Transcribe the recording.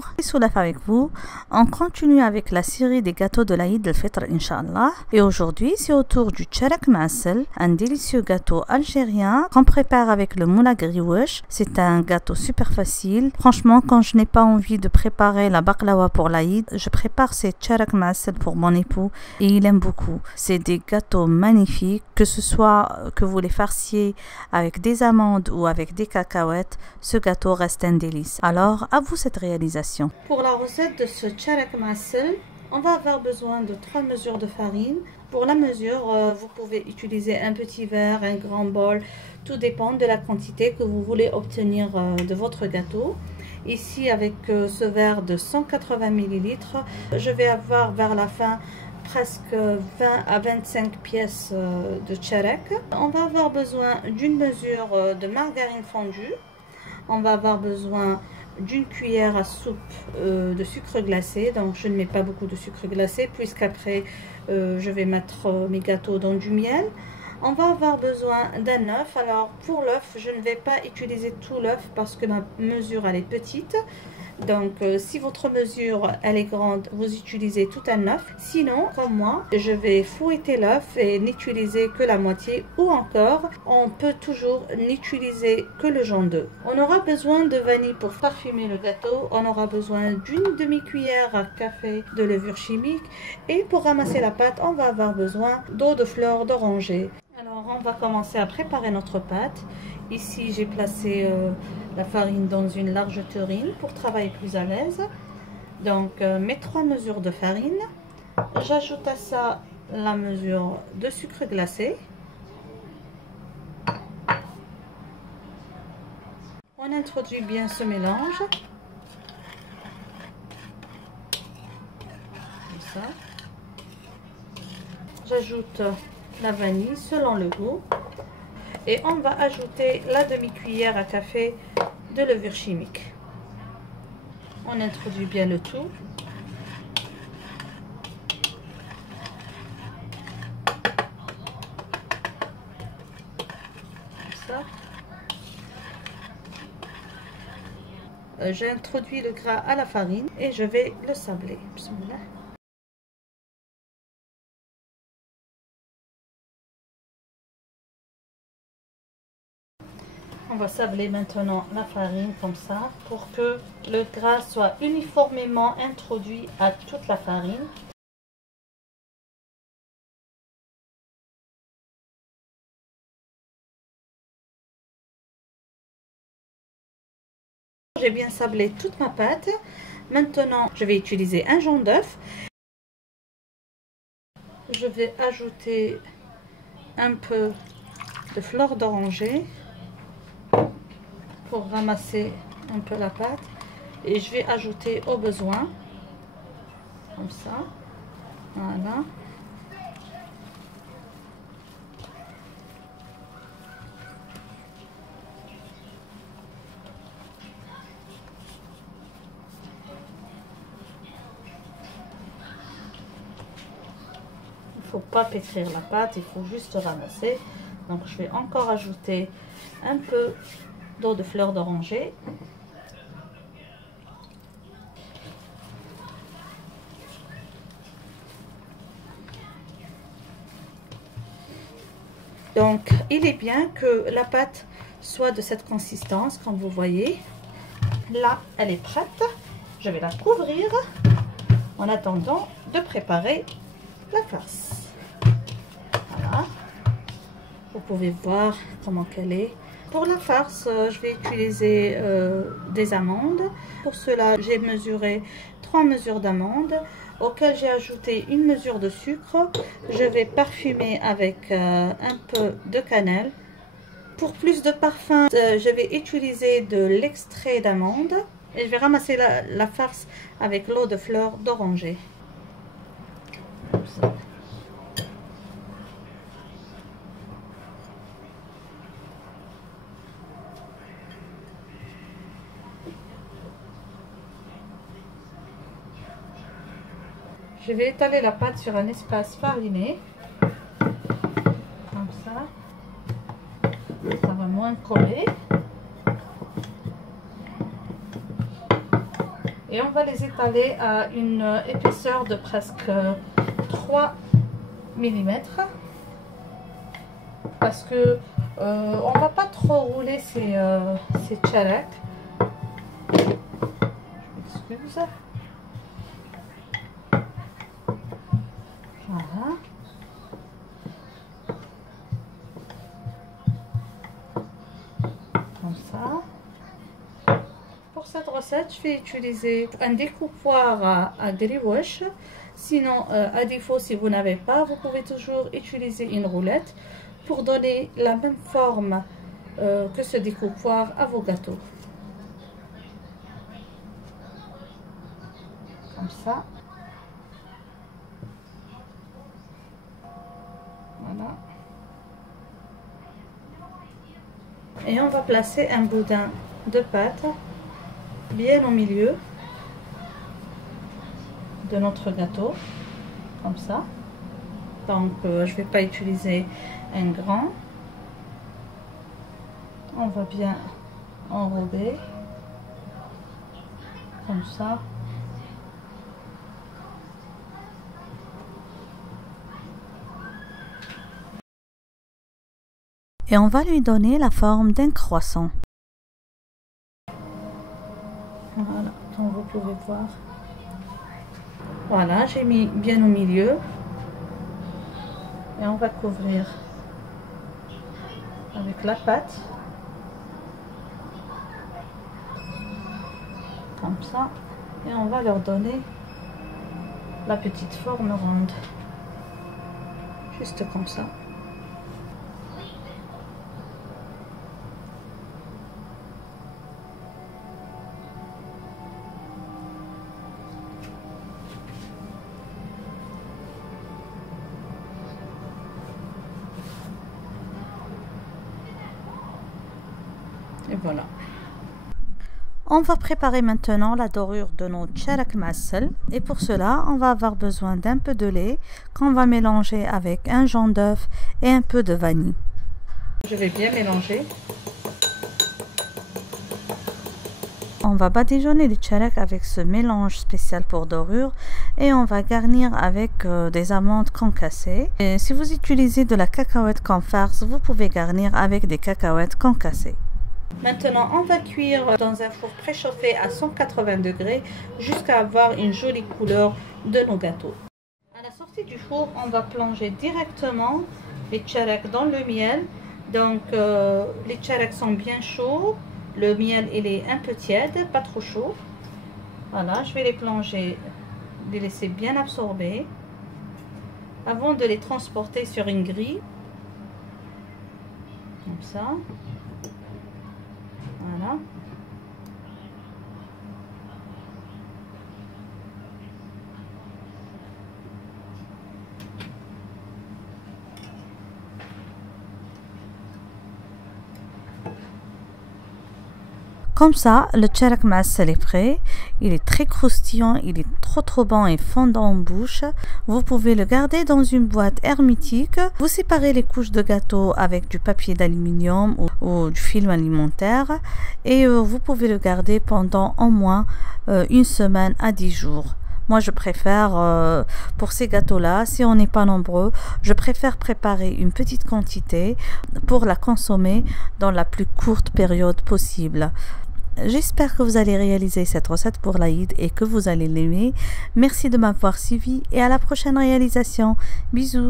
Bonjour, c'est Soulaf avec vous. On continue avec la série des gâteaux de l'Aïd al-Fitr, Inch'Allah. Et aujourd'hui, c'est au tour du Tcharak Ma'asel, un délicieux gâteau algérien qu'on prépare avec le moula griouche. C'est un gâteau super facile. Franchement, quand je n'ai pas envie de préparer la baklawa pour l'Aïd, je prépare ces Tcharak Ma'asel pour mon époux et il aime beaucoup. C'est des gâteaux magnifiques, que ce soit que vous les farciez avec des amandes ou avec des cacahuètes, ce gâteau reste un délice. Alors, à vous cette réalisation. Pour la recette de ce Tcharak Ma'asel, on va avoir besoin de 3 mesures de farine. Pour la mesure, vous pouvez utiliser un petit verre, un grand bol, tout dépend de la quantité que vous voulez obtenir de votre gâteau. Ici, avec ce verre de 180 ml, je vais avoir vers la fin presque 20 à 25 pièces de tcharak. On va avoir besoin d'une mesure de margarine fondue. On va avoir besoin d'une cuillère à soupe de sucre glacé. Donc je ne mets pas beaucoup de sucre glacé puisqu'après je vais mettre mes gâteaux dans du miel. On va avoir besoin d'un œuf. Alors pour l'œuf, je ne vais pas utiliser tout l'œuf parce que ma mesure elle est petite. Donc si votre mesure elle est grande, vous utilisez tout un œuf. Sinon, comme moi, je vais fouetter l'œuf et n'utiliser que la moitié, ou encore on peut toujours n'utiliser que le jaune d'œuf. On aura besoin de vanille pour parfumer le gâteau. On aura besoin d'une demi-cuillère à café de levure chimique, et pour ramasser la pâte, on va avoir besoin d'eau de fleur d'oranger. Alors on va commencer à préparer notre pâte. Ici j'ai placé la farine dans une large terrine pour travailler plus à l'aise. Donc mes 3 mesures de farine. J'ajoute à ça la mesure de sucre glacé. On introduit bien ce mélange. Comme ça. J'ajoute la vanille selon le goût. Et on va ajouter la demi-cuillère à café de levure chimique. On introduit bien le tout. Comme ça. J'ai introduit le gras à la farine et je vais le sabler. Bismillah. On va sabler maintenant la farine comme ça pour que le gras soit uniformément introduit à toute la farine. J'ai bien sablé toute ma pâte. Maintenant, je vais utiliser un jaune d'œuf. Je vais ajouter un peu de fleur d'oranger pour ramasser un peu la pâte, et je vais ajouter au besoin comme ça. Voilà. Il faut pas pétrir la pâte, il faut juste ramasser. Donc je vais encore ajouter un peu d'eau de fleur d'oranger. Donc il est bien que la pâte soit de cette consistance, comme vous voyez. Là elle est prête. Je vais la couvrir en attendant de préparer la farce. Voilà. Vous pouvez voir comment qu'elle est. Pour la farce, je vais utiliser des amandes. Pour cela, j'ai mesuré 3 mesures d'amandes, auxquelles j'ai ajouté une mesure de sucre. Je vais parfumer avec un peu de cannelle. Pour plus de parfum, je vais utiliser de l'extrait d'amande. Et je vais ramasser la farce avec l'eau de fleur d'oranger. Comme ça. Je vais étaler la pâte sur un espace fariné, comme ça va moins coller. Et on va les étaler à une épaisseur de presque 3 mm. Parce que on va pas trop rouler ces tcharek. Je m'excuse. Voilà. Comme ça. Pour cette recette, je vais utiliser un découpoir à griouche. Sinon, à défaut, si vous n'avez pas, vous pouvez toujours utiliser une roulette pour donner la même forme que ce découpoir à vos gâteaux. Comme ça. Voilà. Et on va placer un boudin de pâte bien au milieu de notre gâteau, comme ça. Donc je vais pas utiliser un grand. On va bien enrober comme ça. Et on va lui donner la forme d'un croissant. Voilà, comme vous pouvez voir. Voilà, j'ai mis bien au milieu. Et on va couvrir avec la pâte. Comme ça. Et on va leur donner la petite forme ronde. Juste comme ça. Et voilà. On va préparer maintenant la dorure de nos tcharek ma'assel et pour cela on va avoir besoin d'un peu de lait qu'on va mélanger avec un jaune d'œuf et un peu de vanille. Je vais bien mélanger. On va badigeonner les tcharek avec ce mélange spécial pour dorure et on va garnir avec des amandes concassées. Et si vous utilisez de la cacahuète comme farce, vous pouvez garnir avec des cacahuètes concassées. Maintenant, on va cuire dans un four préchauffé à 180 degrés jusqu'à avoir une jolie couleur de nos gâteaux. À la sortie du four, on va plonger directement les tcharek dans le miel. Donc, les tcharek sont bien chauds. Le miel, il est un peu tiède, pas trop chaud. Voilà, je vais les plonger, les laisser bien absorber avant de les transporter sur une grille. Comme ça. Voilà. Comme ça, le tcharek ma'assel est prêt. Il est très croustillant, il est trop bon et fondant en bouche. Vous pouvez le garder dans une boîte hermétique. Vous séparez les couches de gâteau avec du papier d'aluminium ou du film alimentaire. Et vous pouvez le garder pendant au moins une semaine à 10 jours. Moi, je préfère, pour ces gâteaux-là, si on n'est pas nombreux, je préfère préparer une petite quantité pour la consommer dans la plus courte période possible. J'espère que vous allez réaliser cette recette pour l'Aïd et que vous allez l'aimer. Merci de m'avoir suivi et à la prochaine réalisation. Bisous.